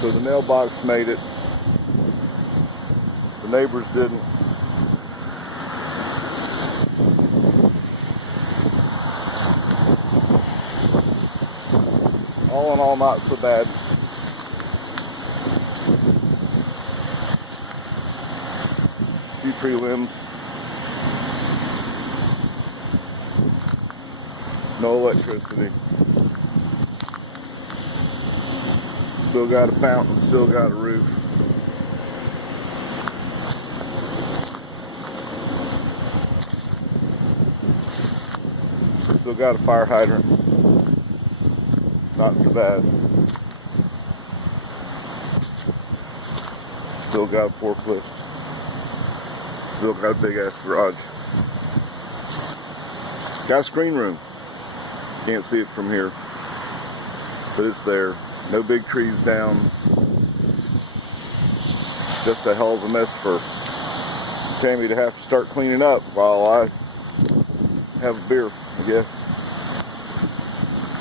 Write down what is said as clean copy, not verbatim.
So the mailbox made it. The neighbors didn't. All in all, not so bad. A few tree limbs. No electricity. Still got a fountain, still got a roof. Still got a fire hydrant. Not so bad. Still got a forklift. Still got a big ass garage. Got a screen room. Can't see it from here, but it's there. No big trees down. Just a hell of a mess for Tammy to have to start cleaning up while I have a beer, I guess.